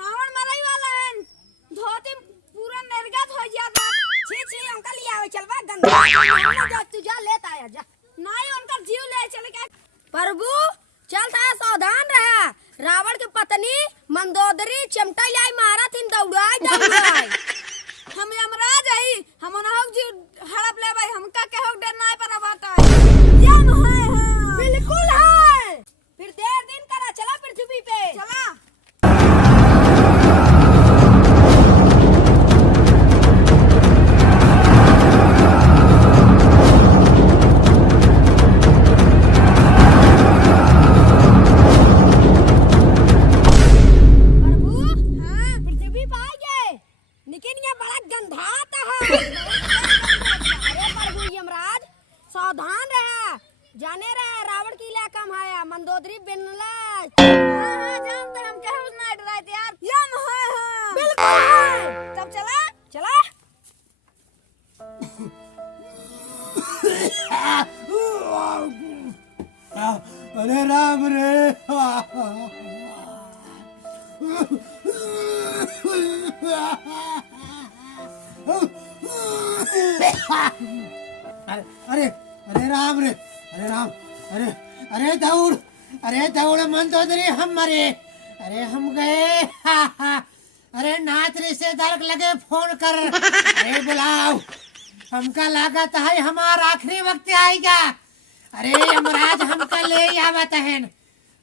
रावण मरई वाला है धोती पूरा निर्गत हो जाता छी छी हमका लिया आवे चलवा गंदा जा तू जा लेता आया जा नहीं उनका जीव ले चले के प्रभु चल था सावधान रहा रावण की पत्नी मंदोदरी चिमटा लाई मारा थिन दौड़ाई हम यमराज है हम नहक जी हड़प ले भाई हमका के हो डर नहीं पर बाटा यम है बिल्कुल है फिर देर दिन करा चला पृथ्वी पे चला सावधान रहा जाने रहे रावण की इलाका में आया मंदोदरी बिनला जानते हम क्या उस नाइट रात यार यम है बिल्कुल तब चला चला अरे राम रे अरे अरे राम रे अरे राम अरे दौड़ मंदोदरी हम मरे अरे हम गए अरे नाथ रिश्तेदार लगे फोन कर अरे बुलाओ हमका लागत है हमारा आखिरी वक्त आएगा अरे यमराज हमका ले आवत है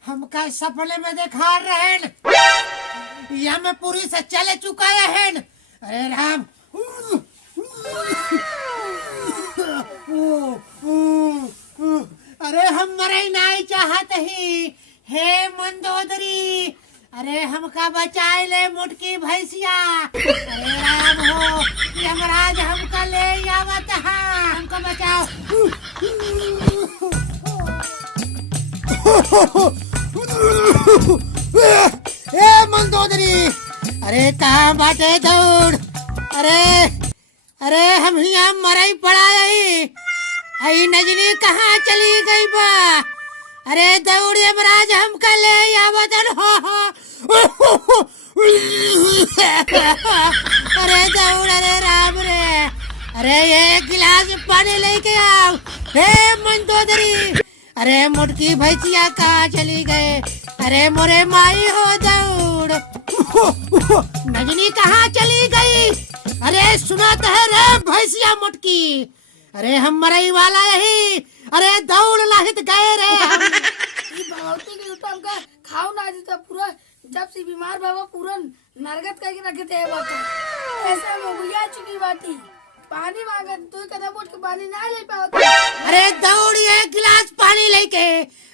हमका सपने में दिखा रहे यम पूरी से चले चुका है अरे राम अरे हम मरे नहीं चाहत ही हे मंदोदरी अरे हमका बचाए ले मुटकी भैंसिया अरे राम हो यमराज हमका ले आवत है हमका बचाओ ए मंदोदरी अरे कहाँ बाटे दौड़ अरे हम यहाँ मरई पड़ा आई नजनी कहाँ चली गई बा अरे दौड़ यमराज हमका ले आवत अरे दौड़ अरे राम रे अरे एक गिलास पानी लेके आओ हे मंदोदरी अरे मुटकी भैंसिया कहाँ चली गए अरे मोरे माई हो दौड़ नजनी कहाँ चली गई अरे सुना तो है रे भैंसिया मुटकी अरे हम मरई वाला यही अरे दौड़ लाहित गए रे भगवती के उत्तम का खाओ ना देता पूरा जब से बीमार बाबा पूरा नरगत करके रखे थे बात ऐसे मोगलिया चुकी बाती पानी मांगे तू कदम उठ के पानी ना ले पाओ अरे दौड़ एक गिलास पानी लेके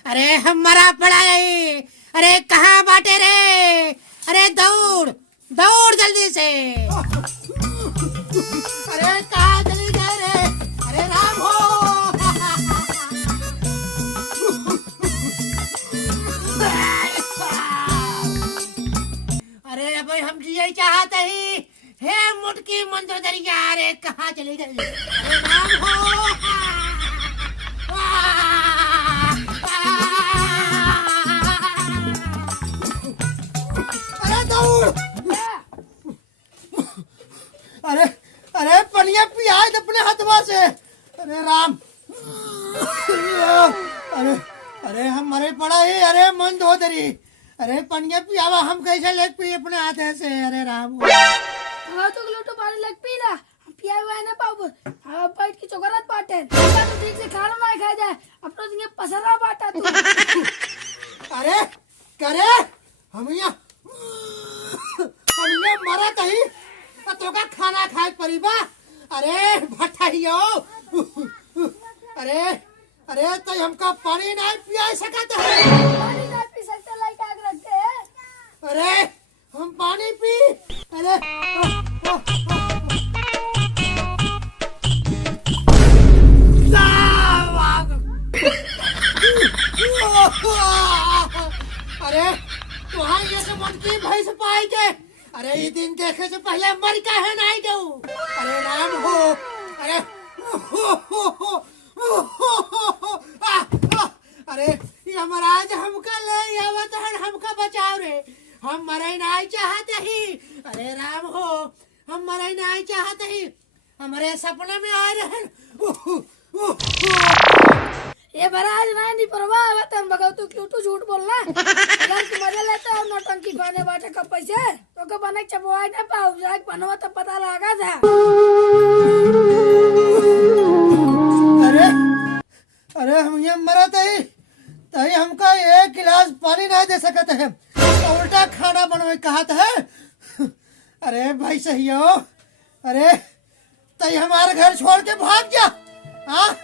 अरे हम मरा पड़ा है अरे कहाँ बाटे रे अरे दौड़ दौड़ जल्दी से अरे कहाँ चली गए रे अरे राम हो अरे भाई हम यही चाहते ही हे मुटकी मंदोदरिया अरे कहाँ चली गई अरे राम हो अरे दौड़ अरे पनिया पिया अपने हथवा से अरे राम अरे हम मरे पड़ा ही अरे मंदोदरी अरे पनिया पियावा हम कैसे लेग पी अपने हाथ से अरे राम हाँ तो लोटो पानी लग पी ला पिया हुआ है ना पापू हाँ बैठ के चौकरात पाटे तो ठीक से खाना ना खा जाए अपना दिन पसरा बाटा तू अरे करे हम यहाँ मरा कहीं तो का खाना खाए परिबा अरे भटाइयो अरे तो हमका पानी नहीं पिया सकते है पानी ना पी सकते लाइक आग रखते हैं अरे हम पानी पी अरे अरे तुहार ये सब मुटकी भैंस पाई के अरे ये दिन देखे से पहले मर का है नहीं जाऊं अरे राम हो अरे अरे यमराज हमका ले आवत है हमका बचाओ रे हम मरे नहीं चाहते ही। अरे राम हो, हम मरे नहीं चाहते ही, हमारे सपने में आए रहे। ये महाराज नहीं परवाह है तुम भगत क्यों तू झूठ बोलना। अगर तू मजा लेता हो नौटंकी खाने बाटे का पैसे तो के बने चबवाई ना पाओ जाए बनवा तो पता लगा था। अरे अरे हम ये मरा तही हमका एक गिलास पानी नहीं दे सकते हैं, उल्टा खाना बनवे कहा था। अरे भाई सही हो, अरे तई हमारे घर छोड़ के भाग जा। हाँ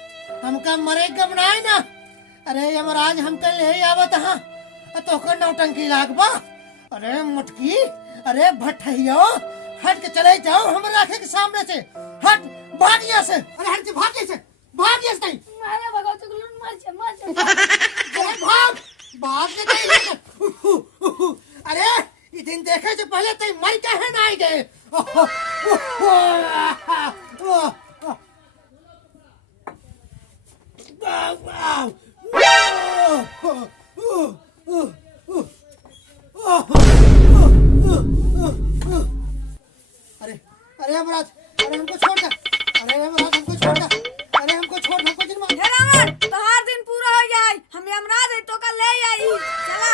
हमका मरे गमनाई ना। अरे यमराज हमका ले आवत हाँ तो का नौटंकी लागबा। अरे मुटकी, अरे भट्ठियो हट के चले जाओ हमारे आंखें के सामने से, हट भाग यहाँ से। अरे हट से भाग से नहीं मारे भगत मर जा अरे भाग भाग के नहीं। अरे ये दिन देखे से पहले तई मर के है ना गए। अरे अरे यमराज, अरे हमको छोड़ दे। अरे यमराज हमको छोड़ दे। अरे हमको छोड़, हमको जिन मार। हे रावण तो हर दिन पूरा हो जाए हम यमराज है तो का ले आई चला।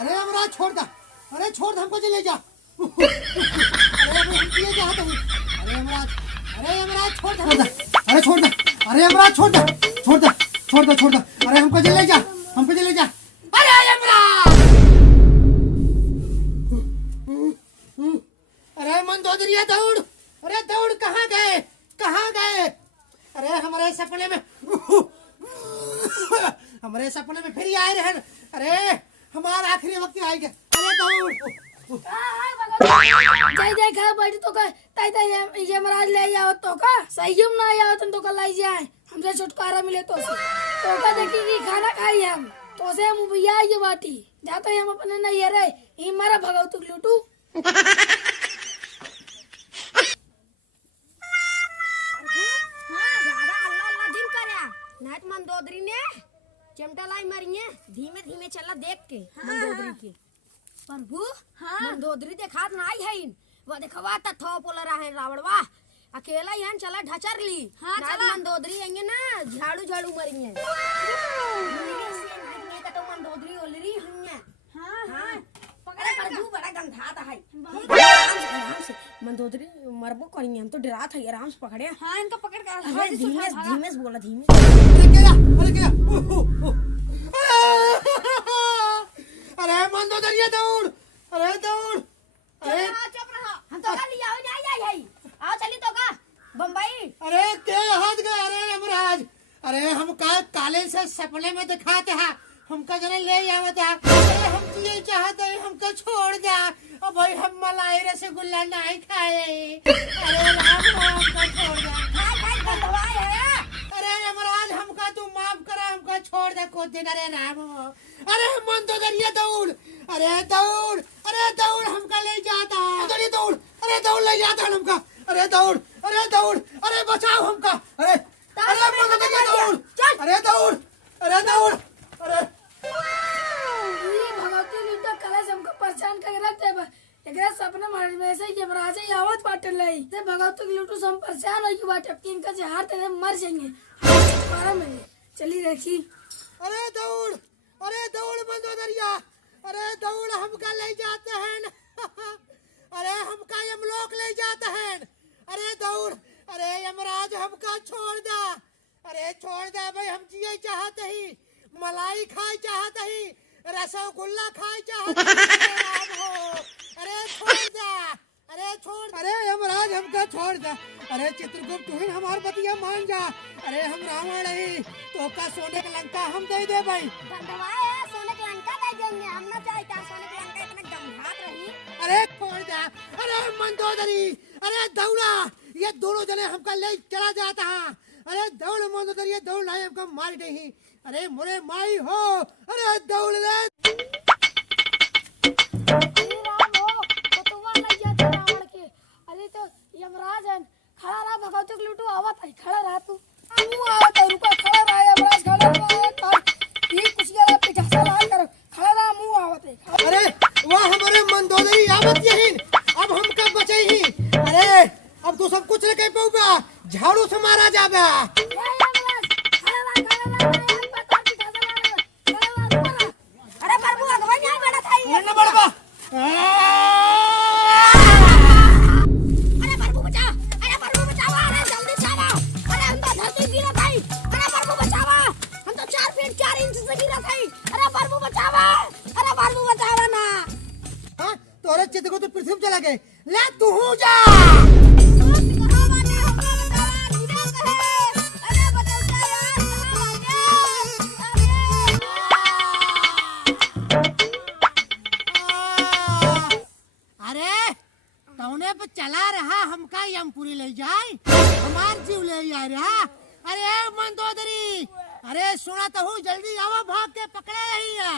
अरे यमराज छोड़ दे। अरे छोड़ दे हमको ले जा। अरे हम किए जा तो। अरे यमराज, अरे यमराज छोड़ दे। अरे छोड़ दे। अरे यमराज छोड़ दे। अरे हमको ले जा, हमको ले जा। अरे यमराज, अरे मंदोदरिया दौड़। अरे दौड़ कहाँ गए? अरे हमारे सपने में फिर आए रहे। अरे हमारा आखिरी वक्त आ गया। अरे दौड़। जय जय खा बैठ तो का ताई ये महाराज ले आओ तो का सही ना आओ तो का लाई जाए हमसे छुटकारा मिले तो से तो का देखी कि खाना खाई हम तो से हम भैया ये बाटी जाते हम अपने नहीं है रे ई मारा भगवत लूटू। नाथ मंदोदरी ने चिमटा लाई मारिए धीमे धीमे चला देख के मंदोदरी के प्रभु मंदोदरी देखात नहीं है वो देखवा त थो पोला रहा है रावणवा अकेला यहां चला ढचर ली नाथ मंदोदरी आएंगे ना झाड़ू झाड़ू मारेंगे का तो मंदोदरी ओलरी हन्ने हां पकड़े प्रभु बड़ा गंधाता है आराम से मंदोदरी मरबो करेंगे हम तो डरात है आराम से पकड़े। हां इनको पकड़ कर धीमे धीमे से बोला धीमे। अरे क्या अरे मंदोदरिया दौड़। अरे दौड़। अरे चुप रहो हम तो का लिया हो नहीं आई है आओ चली तो का बम्बई। अरे के हाथ गए। अरे यमराज, अरे हम का काले से सपने में दिखाते हैं हमका जरा ले आवत है। अरे हम ये चाहते हैं हमको छोड़ दे। अब भाई हम मलाई रसगुल्ला नहीं खाए। अरे राम हमको छोड़ दे। खाई बंदवाए है। अरे यमराज हमका तू माफ करा, हमको छोड़ दे कुछ दिन। अरे राम, अरे मंदोदरिया दौड़। अरे दौड़, अरे दौड़ हमका ले जाता। अरे दौड़, अरे दौड़ ले जाता हमका। अरे दौड़, अरे दौड़, अरे बचाओ हमका। अरे अरे मंदोदरिया दौड़। अरे दौड़, अरे दौड़। अरे ये भगवती लूटा कला से हमको परेशान कर रख दे एकरा सपने में से यमराज ही आवत बाटे लई से भगवती लूटू से हम परेशान होई की बाटे कि इनका जहर तेरे मर जाएंगे छुटकारा मिले चली देखी। अरे दौड़, अरे दौड़ मंदोदरिया। अरे दौड़ हमका ले जाते हैं। अरे हमका यमलोक ले जाते हैं। अरे दौड़, अरे यमराज हमका छोड़ दे। अरे छोड़ दे भाई, हम जिए चाहते ही, मलाई खाए चाहते ही, रसगुल्ला खाए चाहते ही। अरे छोड़ दे, अरे छोड़। अरे यमराज हमका छोड़ दे। अरे चित्रगुप्त तू ही हमार बतिया मान जा। अरे हम रावण नहीं तो का सोने का लंका हम दे दे भाई। गंधवाए सोने की लंका दे देंगे हम ना चाहते सोने की लंका इतना गंधात रही। अरे छोड़ दे। अरे मंदोदरी, अरे दौड़ा, ये दोनों जने हमका ले चला जाता है। अरे दौड़ मंदोदरी, ये दौड़ लाए हमका मार नहीं। अरे मोरे माई हो। अरे दौड़ ले। अरे तो यमराज है खड़ा रहा भगवती लूटू आवत है खड़ा रहा तू आवत है रुको खड़ा रहा यमराज खड़ा रहा ये कुछ यार पीछे से ला कर खड़ा रहा मुंह आवत है। अरे वाह झाड़ू से मारा जाबे। अरे प्रभु अगवा नहीं बड़ा था ये न बड़बा। अरे प्रभु बचाओ, अरे जल्दी से आओ। अरे हम तो धरती गिरा था। अरे प्रभु बचाओ, हम तो 4 फीट 4 इंच से गिरा था। अरे प्रभु बचाओ ना। हाँ तोरे चित्त को तो पृथ्वी में चला गए। ले तू जा। अरे तौने पे चला रहा हमका यमपुरी ले जाए, हमार जीव ले जा रहा। अरे मंदोदरी, अरे सुना तो हूँ, जल्दी आओ, भाग के पकड़े रही है।